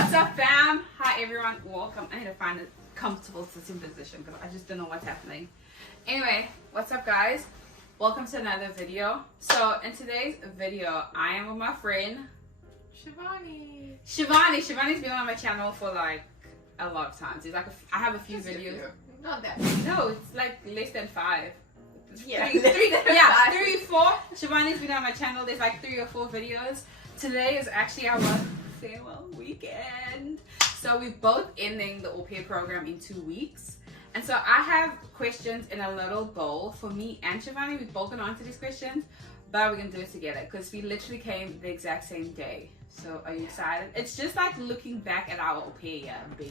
What's up, fam? Hi, everyone. Welcome. I need to find a comfortable sitting position because I just don't know what's happening. Anyway, what's up, guys? Welcome to another video. So, in today's video, I am with my friend Shivani. Shivani's been on my channel for like a lot of times. It's like I have a few videos. Not that. No, it's like less than 5. Yeah, three, 4. Shivani's been on my channel. There's like 3 or 4 videos. Today is actually our farewell weekend. So we're both ending the Aupair program in 2 weeks. And so I have questions in a little bowl for me and Shivani. We're both gonna answer these questions, but we're gonna do it together because we literally came the exact same day. So are you excited? It's just like looking back at our Aupair year, baby.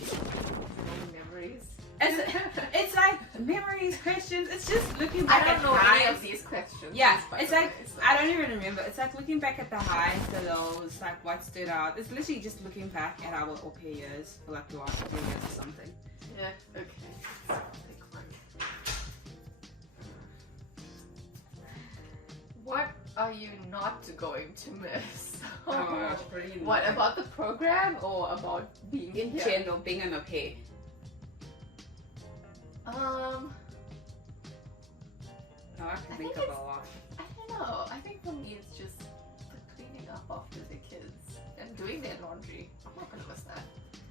Memories. It's like memories, questions. It's just looking back at I don't know highs. any of these questions. Yeah, it's like I don't even remember. It's like looking back at the highs, the lows, like what stood out. It's literally just looking back at our Aupair years for like the last 3 years or something. Yeah. Okay. What are you not going to miss? Oh my gosh, pretty. What about the program or about being in here? general, being an Aupair? Um. Oh, I can I think think of a lot. I don't know. I think for me it's just the cleaning up after the kids and doing their laundry. I'm not gonna miss that.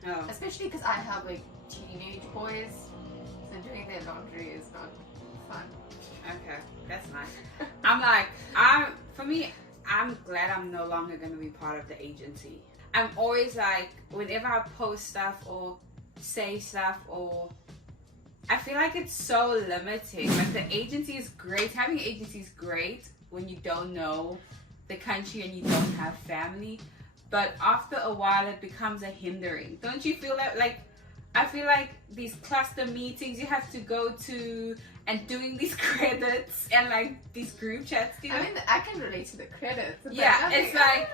Oh. Especially because I have like teenage boys, so doing their laundry is not fun. Okay, that's nice. For me, I'm glad I'm no longer going to be part of the agency. I'm always like, whenever I post stuff or say stuff or I feel like it's so limiting. Like the agency is great. Having an agency is great when you don't know the country and you don't have family. But after a while, it becomes a hindering. Don't you feel that? Like, I feel like these cluster meetings you have to go to and doing these credits and like these group chats. You know? I mean, I can relate to the credits. Yeah, it's like,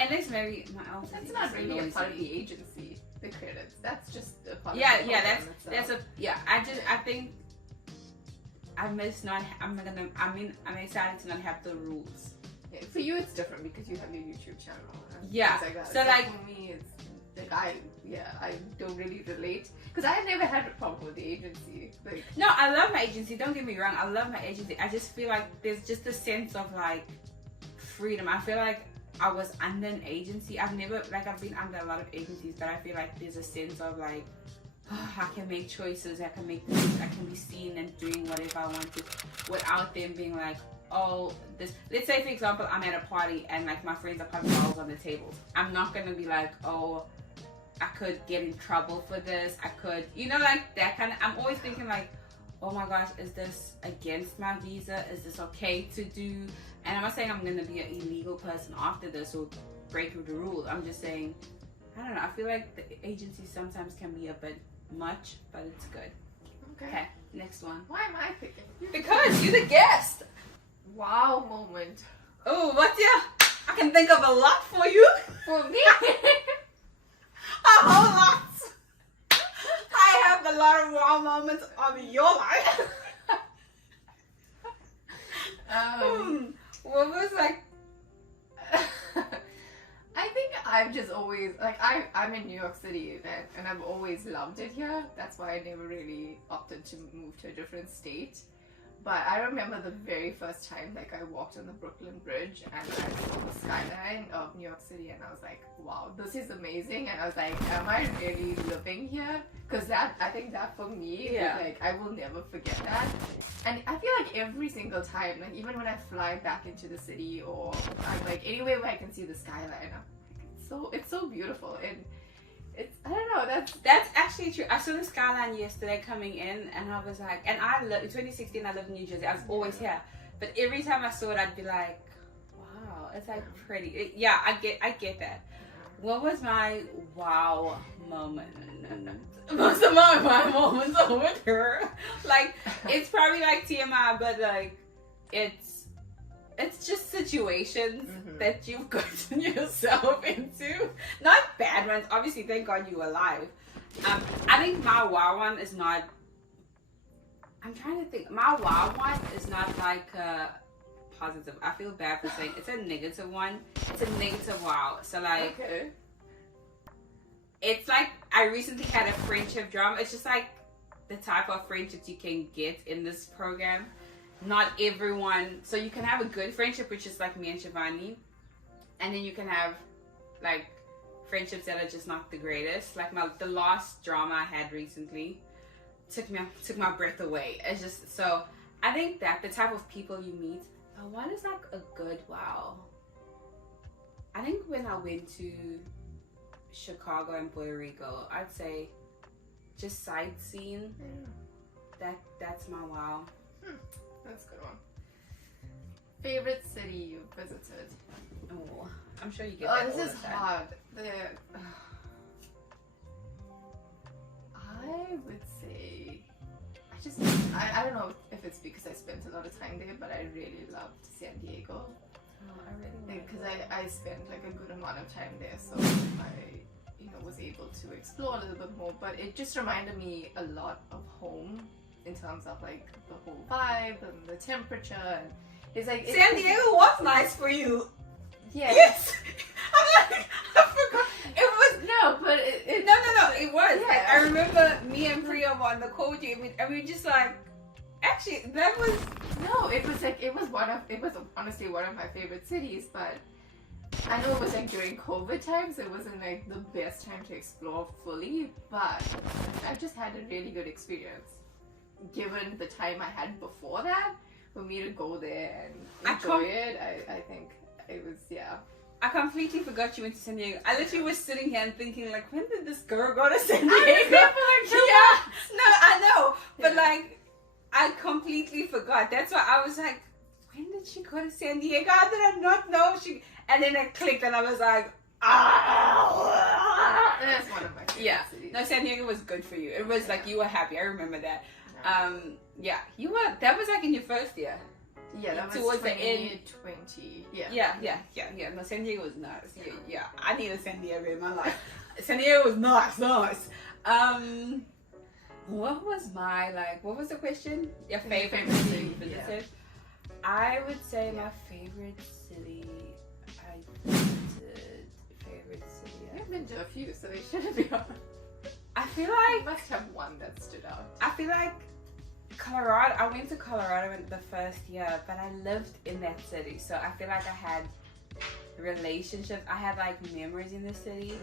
and it's maybe my own. That's not really a part of the agency. The credits. That's just a part. Yeah, of the yeah. program That's itself. a yeah. I think I miss not. I'm excited to not have the rules. Yeah, for you, it's different because you have your YouTube channel. And Yeah. things like that. So like for me, it's like I don't really relate because I never had a problem with the agency. Like no, I love my agency. Don't get me wrong. I love my agency. I just feel like there's just a sense of like freedom. I feel like I was under an agency. I've been under a lot of agencies, but I feel like there's a sense of like, oh, I can make choices. I can make decisions. I can be seen and doing whatever I want to, without them being like, oh, this. Let's say for example, I'm at a party and like my friends are putting bottles on the tables. I'm not gonna be like, oh, I could get in trouble for this. I could, like that kind of. I'm always thinking like, oh my gosh, is this against my visa? Is this okay to do? And I'm not saying I'm gonna be an illegal person after this or break the rules. I'm just saying, I don't know. I feel like the agency sometimes can be a bit much, but it's good. Okay, next one. Why am I picking? Because you're the guest. Wow moment. Oh, what's your? I can think of a lot for you. For me. A whole lot. I have a lot of wow moments of your life. What was like? I think I've just always like I'm in New York City and I've always loved it here. That's why I never really opted to move to a different state. But I remember the very first time like I walked on the Brooklyn Bridge and I saw the skyline of New York City and I was like, wow, this is amazing. And I was like, am I really living here? Because I think that for me, like I will never forget that. And I feel like every single time, like even when I fly back into the city or I'm like anywhere where I can see the skyline, I'm like, it's so beautiful. And I don't know, that's actually true. I saw the skyline yesterday coming in and I was like, and in 2016 I lived in New Jersey. I was always here, but every time I saw it I'd be like, wow, it's like pretty. I get that. What was my wow moment? Most of my moments are with her. Like it's probably like TMI, but like it's just situations that you've gotten yourself into. Not bad ones. Obviously, thank God you're alive. I think my wow one is not. I'm trying to think. My wow one is not like positive. I feel bad for saying it's a negative one. It's a negative wow. So like, it's like I recently had a friendship drama. It's just like the type of friendships you can get in this program. Not everyone. So you can have a good friendship, which is like me and Shivani, and then you can have like friendships that are just not the greatest. Like the last drama I had recently took my breath away. It's just so. I think that the type of people you meet. What is like a good wow? I think when I went to Chicago and Puerto Rico, I'd say just sightseeing. That's my wow. That's a good one. Favorite city you've visited? Oh, I'm sure you get that. Oh, this all is the time. hard. I would say I don't know if it's because I spent a lot of time there, but I really loved San Diego. Oh, I really Because I spent like a good amount of time there, so I was able to explore a little bit more. But it just reminded me a lot of home in terms of like the whole vibe and the temperature. And it's like San Diego was nice for you. Yeah. Yes. I'm like, I forgot. It was No, but no. It was. Yeah. Like, I remember me and Priya were on the call with you, and we were just like, actually, that was. No, it was honestly one of my favorite cities, but I know it was like during COVID times, it wasn't like the best time to explore fully, but I just had a really good experience. Given the time I had before that, for me to go there and enjoy it, I think it was, yeah. I completely forgot you went to San Diego. I literally was sitting here and thinking, like, when did this girl go to San Diego? I was there for like 2 months. No, I know, but Yeah. like, I completely forgot. That's why I was like, when did she go to San Diego? How did I not know she? And then it clicked, and I was like, ah. That's one of my favorite Yeah, cities. no, San Diego was good for you. It was like you were happy. I remember that. Yeah. Yeah, you were. That was like in your first year. Yeah, that was towards the end. 2020. Yeah. Yeah. No, San Diego was nice. Yeah. I needed San Diego in my life. San Diego was nice. What was what was the question? Your favorite city you visited? I would say my favorite city I've been to a few, so it shouldn't be hard. I feel You like must have one that stood out. I feel like Colorado. I went to Colorado in the first year, but I lived in that city, so I feel like I had relationships. I had like memories in the city.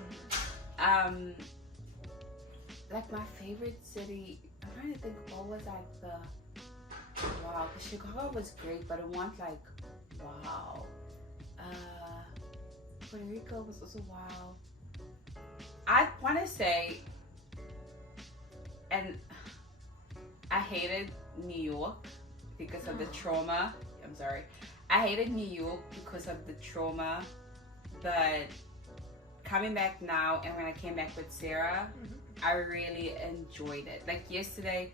Like my favorite city. I'm trying to think. What was like the wow? Chicago was great, but it wasn't like wow. Puerto Rico was also wow. I want to say, and I hated New York because of the trauma. I'm sorry. I hated New York because of the trauma, but coming back now, and when I came back with Sarah, I really enjoyed it. Like yesterday,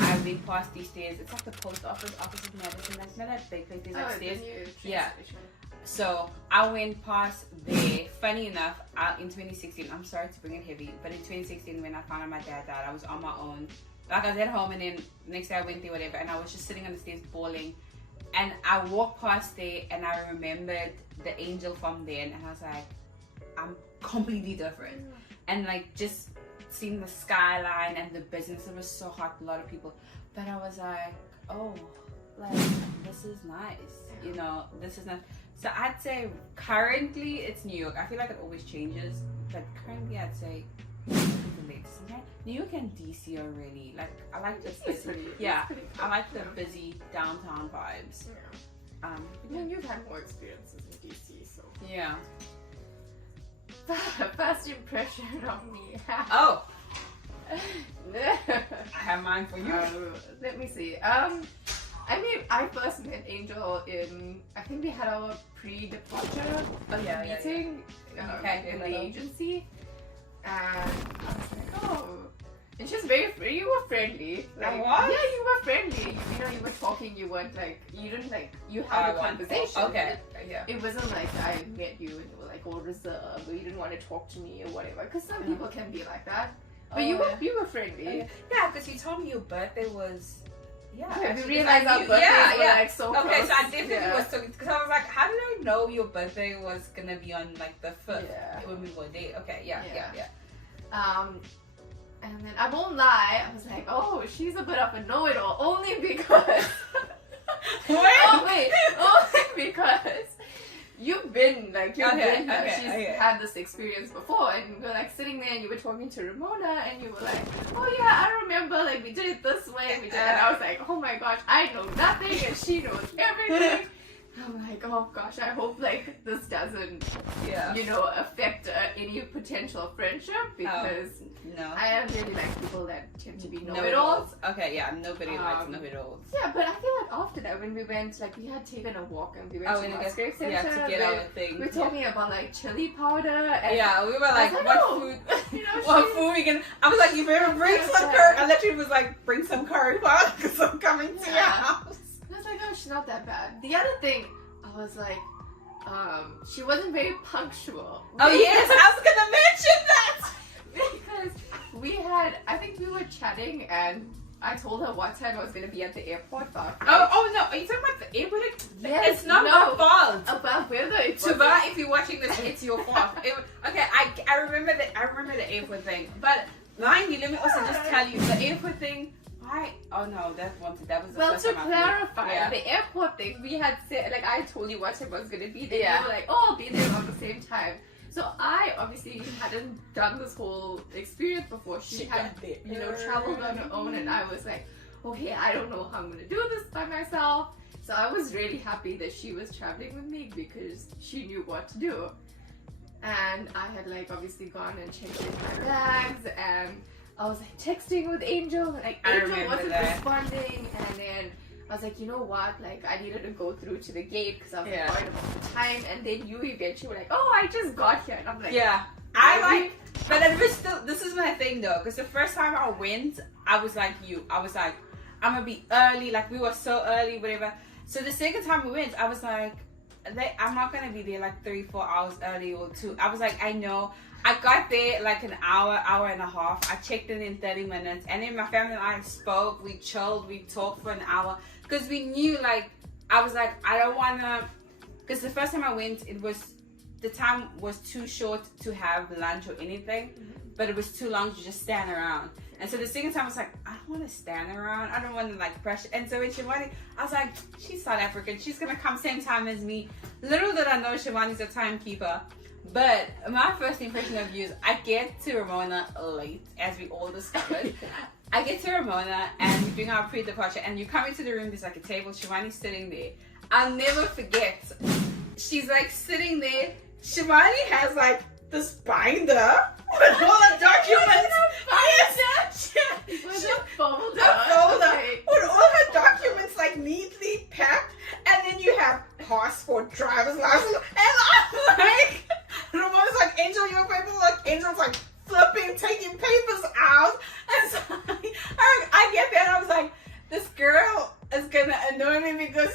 I went past these stairs. It's like the post office of Madison. That's not that big place. There's like stairs. Yeah. So I went past there. Funny enough, in 2016, I'm sorry to bring it heavy, but in 2016 when I found out my dad died, I was on my own. Like I was at home, and then next day I went there, whatever, and I was just sitting on the stairs bawling. And I walked past there, and I remembered the angel from then, and I was like, I'm completely different. And like just seeing the skyline and the business, it was so hot, a lot of people. But I was like, oh, like this is nice, you know, this is not. So I'd say currently it's New York. I feel like it always changes, but currently I'd say the latest. New York and DC are really like, I like the busy, I like the busy downtown vibes. I mean, you've had more experiences in DC, so yeah. First impression of me. Oh, I have mine for you. Let me see. I mean, I first met Angel in, I think we had our pre-departure meeting in the agency, and I was like, oh, and she's very free. You were friendly. Like, what? Yeah, you were friendly. You know, you were talking. You weren't like, you didn't like, you had a conversation. Okay. Yeah. It wasn't like I met you and you were like all reserved, or you didn't want to talk to me or whatever. Because some people can be like that. But you were friendly. Yeah, because you told me your birthday was. Yeah, we realized our birthdays were like so close. Okay, so I definitely was talking, because I was like, how did I know your birthday was gonna be on like the 5th when we were there? Okay, yeah. And then I won't lie, I was like, oh, she's a bit of a know-it-all, only because. Oh wait, only because you've been here. She's had this experience before, and we were like sitting there, and you were talking to Ramona, and you were like, oh yeah, I remember, like we did it this way, and we did, and I was like, oh my gosh, I know nothing, and she knows everything. I'm like, oh gosh, I hope like this doesn't, affect any potential friendship, because no, I really like people that tend to be know-it-alls. Okay, yeah, nobody likes know-it-alls. Yeah, but I feel like after that, when we went, like we had taken a walk and we went to Musgrave Center. Yeah, to get our things. We were talking about like chili powder. And we were like, what food? What food we can? I was like, you better bring some curry. I literally was like, bring some curry powder because I'm coming to your house. I was like, oh, she's not that bad. The other thing, I was like, she wasn't very punctual. Oh yes, I was gonna mention that. Because I think we were chatting and I told her what time I was going to be at the airport. Oh no, are you talking about the airport? Yes, it's not my fault. About whether it's Tuba, if you're watching this, it's your fault. I remember the airport thing. But mind you, let me also just tell you, the airport thing, why? Oh no, that was the first time. Well, to clarify, the airport thing, we had said, like I told you what time I was going to be there. You were like, oh, I'll be there around the same time. So I obviously hadn't done this whole experience before. She had, traveled on her own, and I was like, okay, I don't know how I'm gonna do this by myself. So I was really happy that she was traveling with me because she knew what to do. And I had like obviously gone and checked in my bags, and I was like texting with Angel, and like Angel wasn't responding, and then I was like, you know what, like I needed to go through to the gate because I was like worried about the time, and then you eventually were like, oh, I just got here, and I'm like, but it was still, this is my thing though, because the first time I went, I was like you, I was like, I'm gonna be early, like we were so early, whatever. So the second time we went, I was like, I'm not gonna be there like 3-4 hours early or 2. I was like, I know. I got there like an hour and a half. I checked in 30 minutes, and then my family and I spoke, we chilled, we talked for an hour, because we knew, like, I was like, I don't wanna, because the first time I went, the time was too short to have lunch or anything, but it was too long to just stand around. And so the second time I was like, I don't want to stand around, I don't want to like pressure. And so when Shivani, I was like, she's South African, she's gonna come same time as me. Little did I know Shivani's a timekeeper. But my first impression of you is I get to Ramona late, as we all discovered. I get to Ramona and we're doing our pre-departure, and you come into the room, there's like a table, Shivani's sitting there. I'll never forget. She's like sitting there. Shivani has like this binder with all the documents. A folder with all her documents like neatly packed, and then you have passport, driver's license, and I'm like, Ramona's like, Angel, your paperwork. Angel's like flipping, taking papers out, and so I get there and I was like, this girl is gonna annoy me because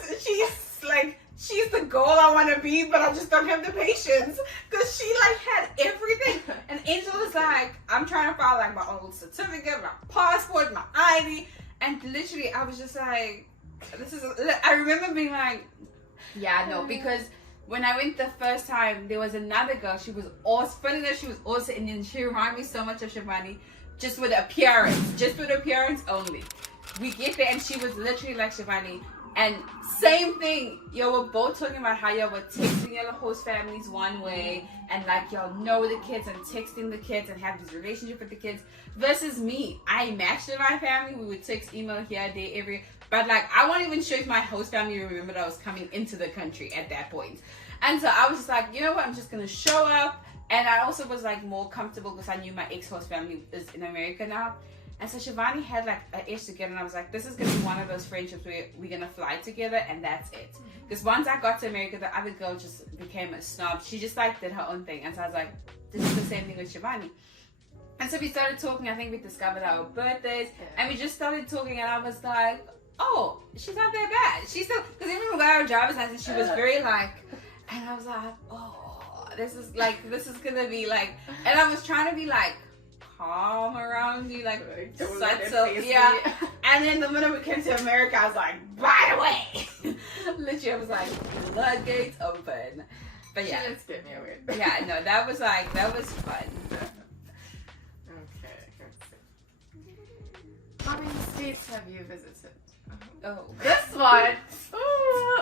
she's the goal I want to be, but I just don't have the patience, because she like had everything. And Angel is like, I'm trying to file like my old certificate, my passport, my ID, and literally I was just like, I remember being like, yeah, no, because when I went the first time, there was another girl. She was also funny that she was also Indian. She reminded me so much of Shivani, just with appearance only. We get there and she was literally like Shivani. And same thing, y'all were both talking about how y'all were texting your host families one way, and like y'all know the kids and texting the kids and have this relationship with the kids, versus me. I matched with my family. We would text, email here, there, every, but like I wasn't even sure if my host family remembered I was coming into the country at that point. And so I was just like, you know what, I'm just gonna show up. And I also was like more comfortable because I knew my ex-host family is in America now. And so Shivani had like an ish together, and I was like, this is gonna be one of those friendships where we're gonna fly together, and that's it. Because once I got to America, the other girl just became a snob. She just like did her own thing, and so I was like, this is the same thing with Shivani. And so we started talking. I think we discovered our birthdays, and we just started talking, and I was like, oh, she's not that bad. She's still, because even when we got our driver's license, she was very like, and I was like, oh, this is gonna be like, and I was trying to be like calm around you, like yeah. And then the minute we came to America, I was like, by the way, literally, I was like, floodgates open. But yeah, she just get me away. Yeah, no, that was fun. states have you visited? Oh. This one. Ooh.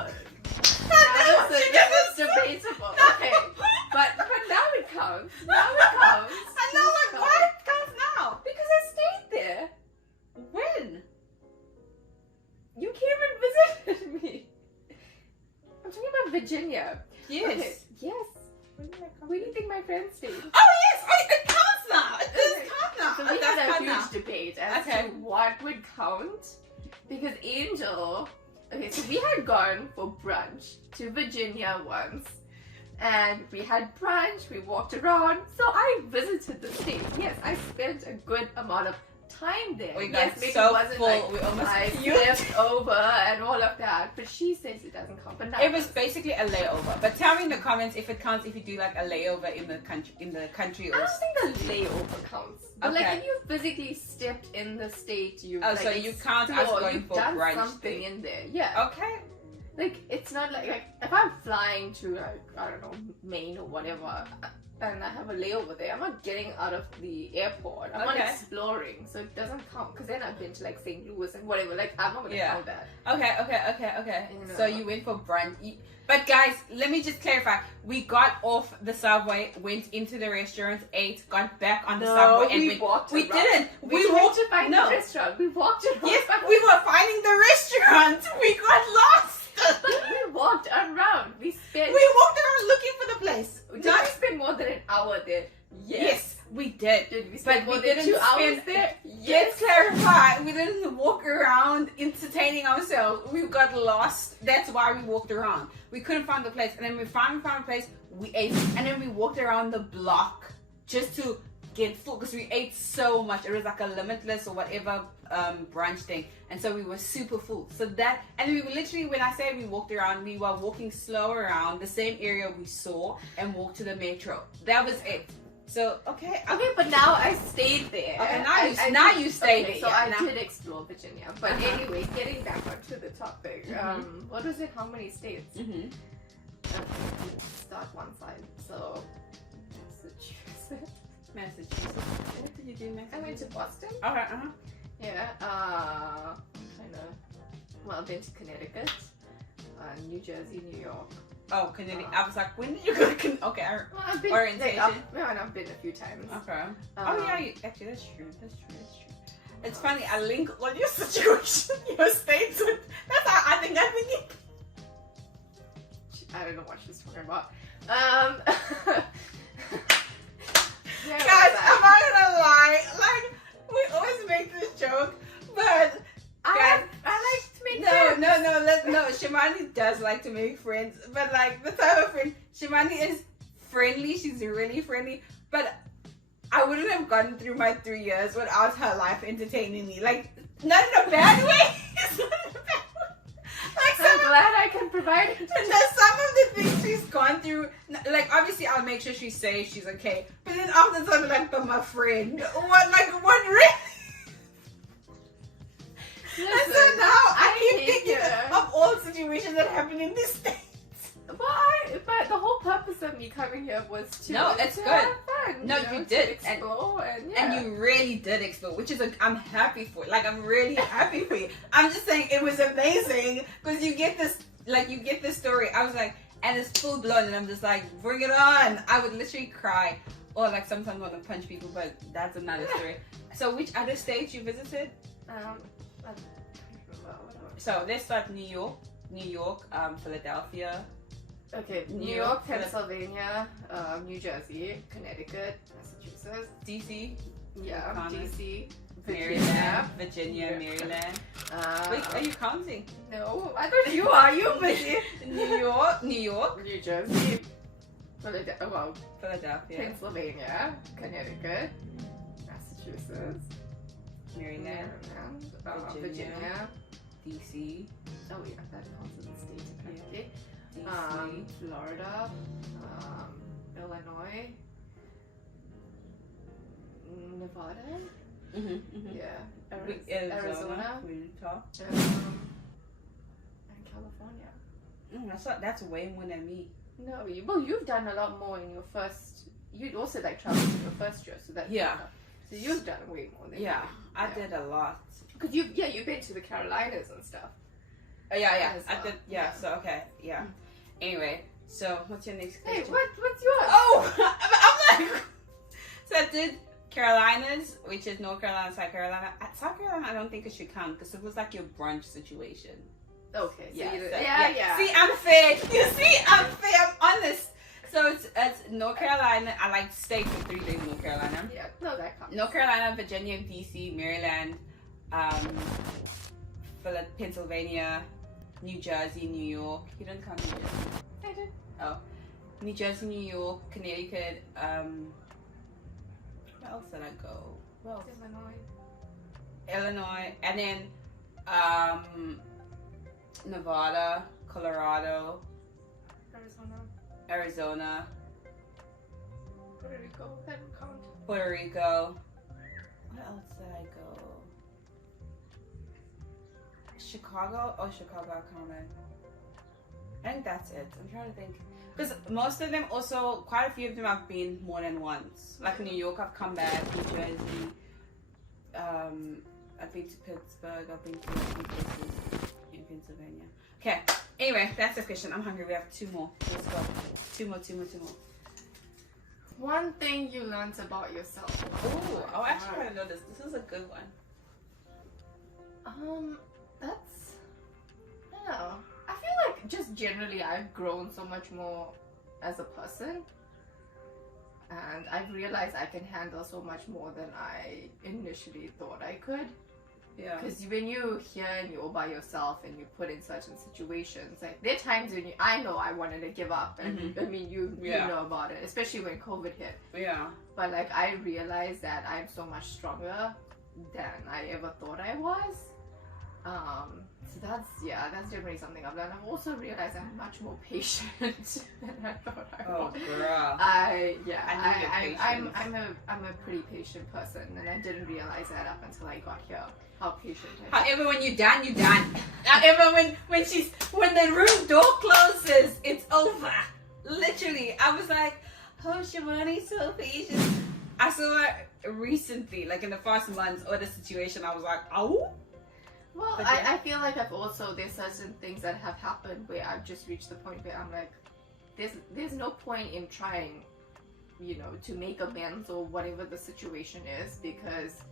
This is debatable. Okay, but now it counts. Now it counts. I know, like, why it counts now? Because I stayed there. When? You came and visited me. I'm talking about Virginia. Yes. Okay, yes. Where do you think my friends stayed? Oh yes, it counts now. It does count now. So we It does had a count huge now. debate as Okay. to what would count. Because Angel, okay, so we had gone for brunch to Virginia once. And we had brunch, we walked around. So I visited the state. Yes, I spent a good amount of time there. We yes, got maybe so it wasn't full. like We almost I puked. slept over and all of that. But she says it doesn't count. But now It was basically a layover. But tell me in the comments if it counts if you do like a layover in the country I or. don't think the layover counts. But like Okay. if you physically stepped in the state, you Oh, like so you count as explore, going you've for done brunch something thing. in there. Yeah. Okay. Like it's not like if I'm flying to like I don't know Maine or whatever, and I have a layover there, I'm not getting out of the airport. I'm not Okay. exploring, so it doesn't count. Because then I've been to like St. Louis and whatever. Like I'm not gonna Yeah. count that. Okay. You know. So you went for brunch. But guys, let me just clarify. We got off the subway, went into the restaurant, ate, got back on the subway, and we walked. we around. didn't. We walked. walked to find No. the restaurant. We walked around. Yes, we were finding the restaurant. We got lost. But we walked around. We spent. We walked around looking for the place. Did we spend more than an hour there? Yes, we did. Did we spend But more we than didn't 2 hours spend. there? Let's clarify. We didn't walk around entertaining ourselves. We got lost. That's why we walked around. We couldn't find the place, and then we finally found a place. We ate, and then we walked around the block just to get full because we ate so much. It was like a limitless or whatever brunch thing, and so we were super full. So that, and we were literally, when I say we walked around, we were walking slow around the same area we saw and walked to the metro. That was it. So okay. Okay, but now I stayed there. Okay, I now you stayed okay, there. So I Now- did explore Virginia. But anyways, getting back onto the topic, what was it? How many states? Mm-hmm. Start one side. So Massachusetts. Massachusetts. What did you do in I Massachusetts? went to Boston. Alright, Yeah. Kind of. Well, I've been to Connecticut, New Jersey, New York. Oh, Connecticut. I was like, when did you go to Connecticut? Okay, Well, I've been Orientation? I've been a few times. okay. Oh yeah, actually that's true. It's Uh, funny, I link all your situations, your states with, that's how I think it. I don't know what she's talking about. Where was Guys, I? I'm not gonna lie, like, we always make this joke, but I like to make friends. no, Shivani does like to make friends, but like the type of friend, Shivani is friendly, she's really friendly, but I wouldn't have gotten through my 3 years without her life entertaining me. Like, not in a bad way. It's not in a bad way. Like, I'm glad I can provide it. some of the things she's gone through, like, obviously I'll make sure she's safe, she's okay. But then after something like, but my friend, what really? And so Listen, now I keep hate thinking you. of all situations that happen in these states. But the whole purpose of me coming here was to No, it's to good. have fun. No, know, you to did. explore and And you really did explore, which is I'm happy for. Like, I'm really happy for you. I'm just saying it was amazing because you get this story. I was like, and it's full blown, and I'm just like, bring it on. I would literally cry, or like sometimes want to punch people, but that's another story. So, which other states you visited? I can't remember what it was. So let's start New York, Philadelphia. Okay, New York, Pennsylvania, New Jersey, Connecticut, Massachusetts, DC, yeah, Connors, DC, Maryland, Virginia. Virginia, Maryland. Wait, are you counting? No, I thought you are. You busy. New York, New Jersey, Philadelphia, Philadelphia, Pennsylvania, Connecticut, Massachusetts, Maryland, Virginia. DC, Oh yeah, that counts as a state technically. DC, Florida, Illinois, Nevada, yeah, Arizona, Utah. and California. That's way more than me. No, you've done a lot more in your first. You'd also like traveled in your first year, so that's Yeah. So you've done way more than Yeah, me. I did a lot. Because you've been to the Carolinas and stuff. Oh yeah. As I well. did. Yeah. So okay. Yeah. Anyway, so what's your next Hey, question? what's yours? Oh, I'm like. So I did Carolinas, which is North Carolina, South Carolina. South Carolina, I don't think it should count because it was like your brunch situation. Okay. So Yeah, you so- yeah. See, I'm fair. You see, I'm fair. I'm honest. So it's North Carolina. I like to stay for 3 days in North Carolina. Yeah. No, that counts. North Carolina, Virginia, DC, Maryland, Pennsylvania, New Jersey, New York. You don't count New Jersey. I did. Oh, New Jersey, New York, Connecticut. Where else did I go? Where else? Illinois, and then Nevada, Colorado, Arizona, Puerto Rico. That would count. Puerto Rico. Where else did I go? Chicago? Oh, Chicago, I counted. I think that's it. I'm trying to think. Because most of them also, quite a few of them I've been more than once. Like New York, I've come back. New Jersey. I've been to Pittsburgh. I've been to a few places in Pennsylvania. Okay. Anyway, that's the question. I'm hungry. We have 2 more. Let's go. 2 more. One thing you learned about yourself. Oh, I actually want to know this. This is a good one. That's, I don't know. I feel like just generally I've grown so much more as a person, and I've realized I can handle so much more than I initially thought I could. Yeah. Because when you're here and you're all by yourself and you're put in certain situations, like there are times when I know I wanted to give up, and I mean you know about it, especially when COVID hit. Yeah. But like I realized that I'm so much stronger than I ever thought I was. So that's generally something I've learned. I've also realized I'm much more patient than I thought I was. Oh, girl. I'm a pretty patient person, and I didn't realize that up until I got here. How patient I am. However, when you're done, you're done. However, when the room door closes, it's over. Literally, I was like, oh, Shivani, so patient. I saw her recently, like in the first months of the situation. I was like, oh. Well, I feel like there's certain things that have happened where I've just reached the point where I'm like, there's no point in trying, to make amends or whatever the situation is, because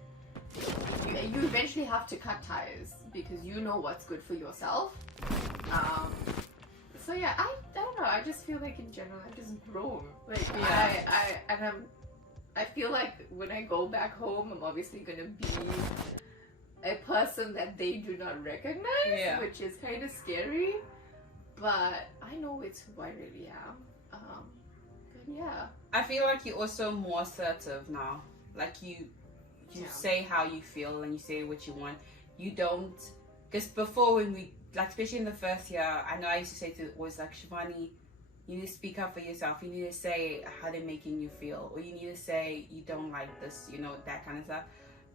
you eventually have to cut ties because you know what's good for yourself. So yeah, I don't know. I just feel like in general I've just grown. Like I feel like when I go back home, I'm obviously gonna be a person that they do not recognize, which is kind of scary, but I know it's who I really am. But yeah, I feel like you're also more assertive now. Like you say how you feel and you say what you want. You don't, because before when we, like especially in the first year, I know I used to say to always like, Shivani, you need to speak up for yourself. You need to say how they're making you feel, or you need to say you don't like this, that kind of stuff.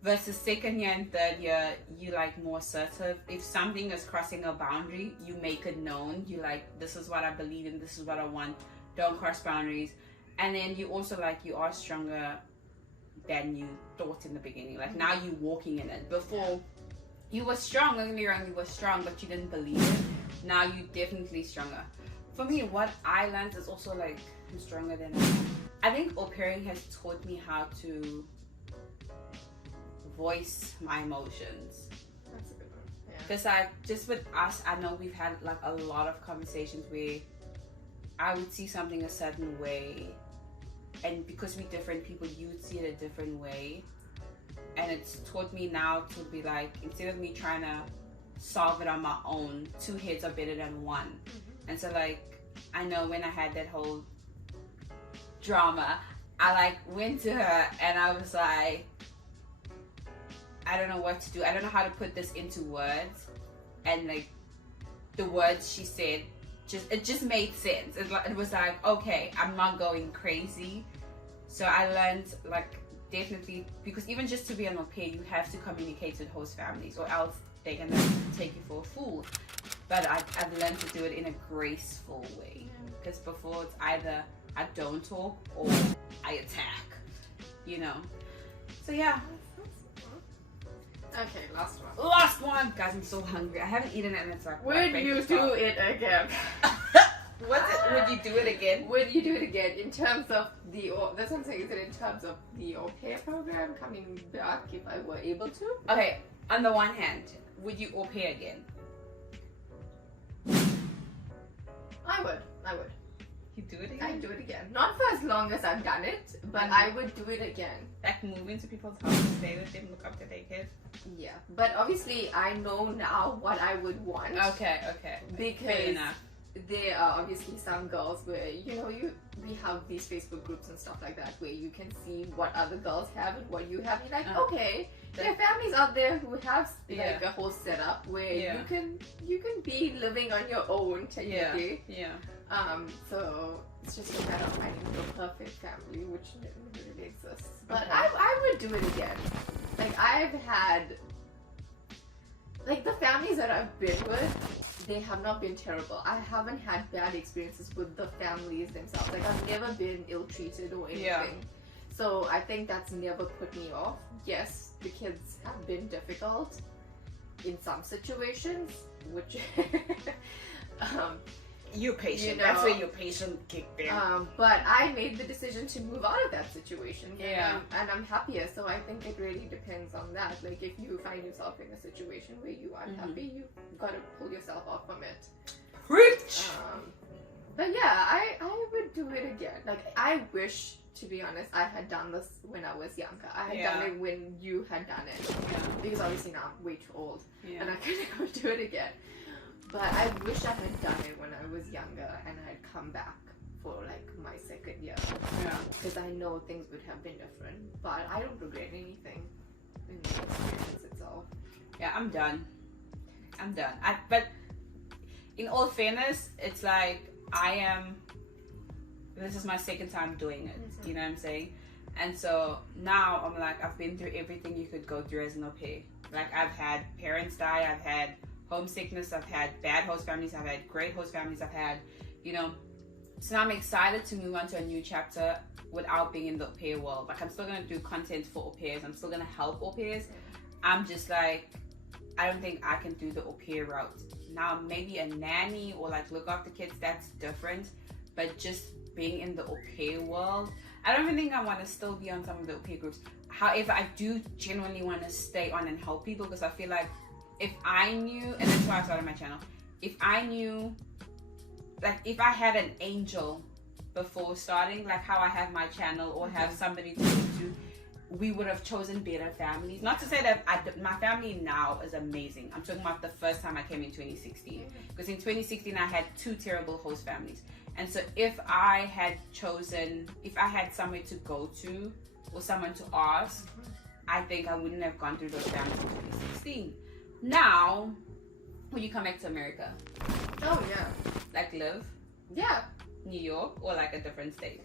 Versus second year and third year, you like more assertive. If something is crossing a boundary, you make it known. You like, this is what I believe in, this is what I want. Don't cross boundaries. And then you also like, you are stronger than you thought in the beginning. Like now you're walking in it. Before, you were strong, don't get me wrong, you were strong, but you didn't believe it. Now you're definitely stronger. For me, what I learned is also like, I'm stronger than I think Aupairing has taught me how to voice my emotions. that's a good one. Yeah. Because just with us, I know we've had like a lot of conversations where I would see something a certain way, and because we're different people, you would see it a different way. And it's taught me now to be like, instead of me trying to solve it on my own, 2 heads are better than 1. And so like, I know when I had that whole drama, I like went to her and I was like, I don't know what to do. I don't know how to put this into words. And like the words she said, it just made sense. It was like, okay, I'm not going crazy. So I learned like, definitely, because even just to be an au pair, you have to communicate with host families or else they're gonna take you for a fool. But I've learned to do it in a graceful way. Because before it's either I don't talk or I attack, So yeah. Okay, last one. Last one. Guys, I'm so hungry. I haven't eaten it and it's like... Would you do it again? What's it? Would you do it again? Would you do it again in terms of the... That's what I'm saying. Is it in terms of the Aupair program coming back if I were able to? Okay, on the one hand, would you Aupair again? I would. You do it again? I'd do it again. Not for as long as I've done it, but I would do it again. Like move into people's houses, stay with them, look after their kids? Yeah. But obviously, I know now what I would want. Okay. Fair Because enough. there are obviously some girls where, we have these Facebook groups and stuff like that where you can see what other girls have and what you have. You're like, okay, there are families out there who have like a whole setup where you can be living on your own technically. Yeah. So it's just a matter of finding your perfect family, which never really exists. But I would do it again. Like I've had, like the families that I've been with, they have not been terrible. I haven't had bad experiences with the families themselves. Like I've never been ill-treated or anything. Yeah. So I think that's never put me off. Yes, the kids have been difficult in some situations, which You're patient. You know, That's where your patient kicked in. but I made the decision to move out of that situation. Yeah. And I'm happier. So I think it really depends on that. Like if you find yourself in a situation where you aren't happy, you've got to pull yourself off from it. Preach! But yeah, I would do it again. Like I wish, to be honest, I had done this when I was younger. I had done it when you had done it. Yeah. Because obviously now I'm way too old. Yeah. And I could never do it again. But I wish I had done it when I was younger and I had come back for like my second year. Yeah. Because I know things would have been different. But I don't regret anything in the experience itself. Yeah, I'm done. But in all fairness, it's like this is my second time doing it. You know what I'm saying? And so now I'm like, I've been through everything you could go through as an au pair. Like I've had parents die, I've had homesickness, I've had bad host families, I've had great host families, I've had, so now I'm excited to move on to a new chapter without being in the au pair world. Like I'm still gonna do content for au pairs, I'm still gonna help au pairs. I'm just like, I don't think I can do the au pair route. Now maybe a nanny or like look after kids, that's different. But just being in the au pair world, I don't even think I want to still be on some of the au pair groups. However, I do genuinely want to stay on and help people because I feel like if I knew, and that's why I started my channel, if I knew, like if I had an angel before starting, like how I have my channel or have somebody to talk to, we would have chosen better families. Not to say that my family now is amazing. I'm talking about the first time I came in 2016. Because in 2016 I had 2 terrible host families. And so if I had somewhere to go to or someone to ask, I think I wouldn't have gone through those families in 2016. Now, would you come back to America? Oh yeah. Like live? Yeah. New York or like a different state?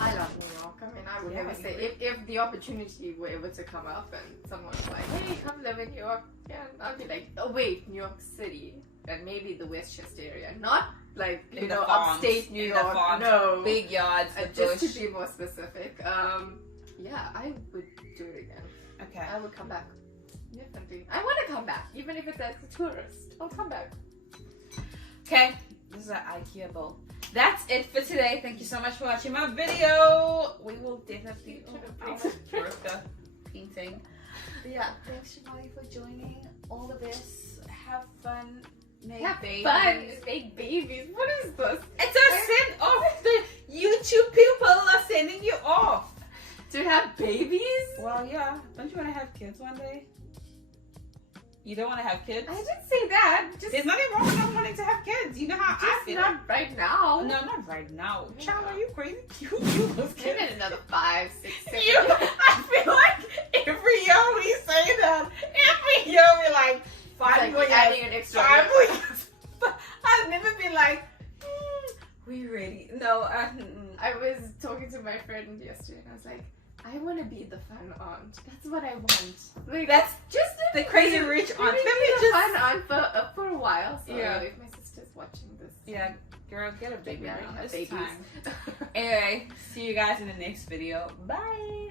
I love New York. I mean, I would never say if the opportunity were ever to come up and someone was like, "Hey, come live in New York," I'd be like, "Oh wait, New York City and maybe the Westchester area, not like upstate New York." No, big yards. Just to be more specific, yeah, I would do it again. Okay, I would come back. Definitely, I want to come back, even if it's as a tourist. I'll come back. Okay, this is an IKEA bowl. That's it for today. Thank you so much for watching my video. We will definitely work the painting. But yeah, thanks Shivani for joining all of this. Have fun. Make babies. Make babies. What is this? It's a send off. The YouTube people are sending you off. To have babies? Well, yeah. Don't you want to have kids one day? You don't want to have kids? I didn't say that. There's nothing wrong with not wanting to have kids. You know how I feel. Not right now. No, not right now. Yeah. Child, are you crazy? You those kids. Maybe another 5, 6, 7. I feel like every year we say that. Every year we're like, 5 more years. Adding an extra 5 more years. But I've never been like, we ready. No, I was talking to my friend yesterday and I was like, I want to be the fun aunt. That's what I want. Like that's just the crazy rich aunt. Let me be the fun aunt for a while. So yeah. if my sister's watching this, yeah, girl, get a baby around this babies. time. Anyway, see you guys in the next video. Bye.